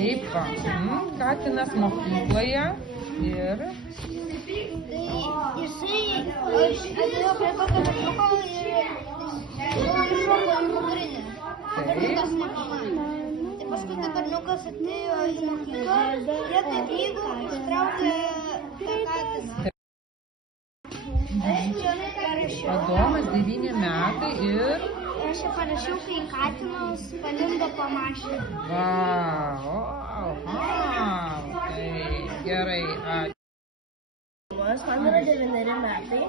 Taip, va. Katinas mokykloje ir... Jisai atėjo prie tokio berniuko ir iššoko į vidurinę. Berniukas nepamatė. Tai paskui kai berniukas atėjo į mokyklą, jie taip lygu ištraukė katiną. Aš čia parašiau. Adomas 9 metai ir... Aš čia parašiau, kai katinas palindo po mašiną. Vau, tai gerai, ačiū. Man yra 9 metai.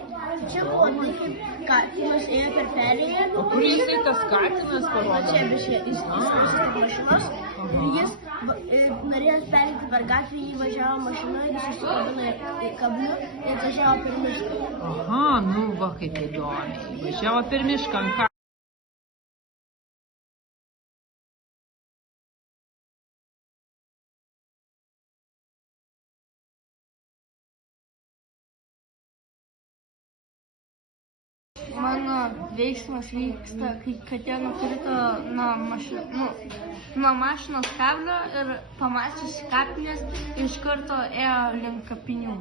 Čia buvo tai, kaip katinas ėjo per perėją. O kur jisai tas katinas parodė? Čia biškai išsitraukė mašinos. Jis norėjęs pereiti per gatvę, jį važiavo mašina, jis užsikabino į kablių ir važiavo per mišką. Aha, nu va kaip įdomiai. Važiavo per mišką ant ką. Mano veiksmas vyksta, kai katė nukrito nuo mašinos kablio ir pamačius kapines iš karto ėjo link kapinių.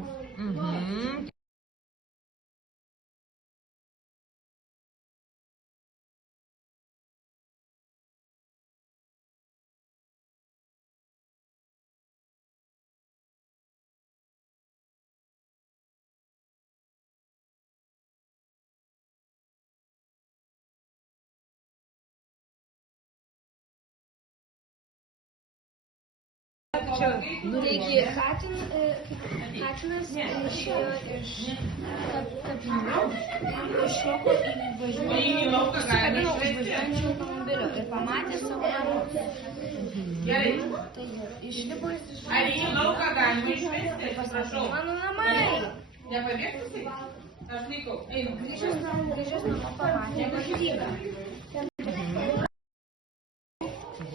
Taigi katinas išėjo iš kapinių ir iššoko į užsikabino už važiuojančio automobilio ir pamatė savo namus. Tai išlipo iš ir pasakė, mano namai. Grįžęs namo pamatė valstybę.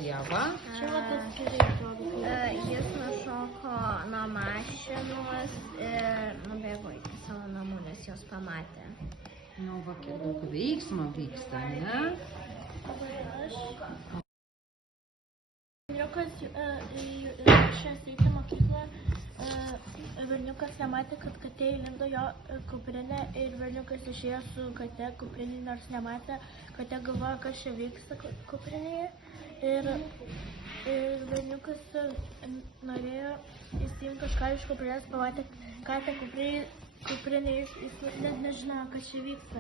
Ieva. Jis nušoko nuo mašinos ir nubėgo iki savo namų, nes jos pamatė. Nu, va, kiek daug veiksmo vyksta, ne? Berniukas išėjęs eiti į mokyklą, berniukas nematė, kad katė įlindo jo kuprinę ir berniukas išėjo su kate kuprinį, nors nematė, katė galvoja, kas čia vyksta kuprinėje. Ir berniukas norėjo įsiimti kažką iš kuprinės, pamatė katę kuprinėje, jis net nežinojo, kas čia vyksta.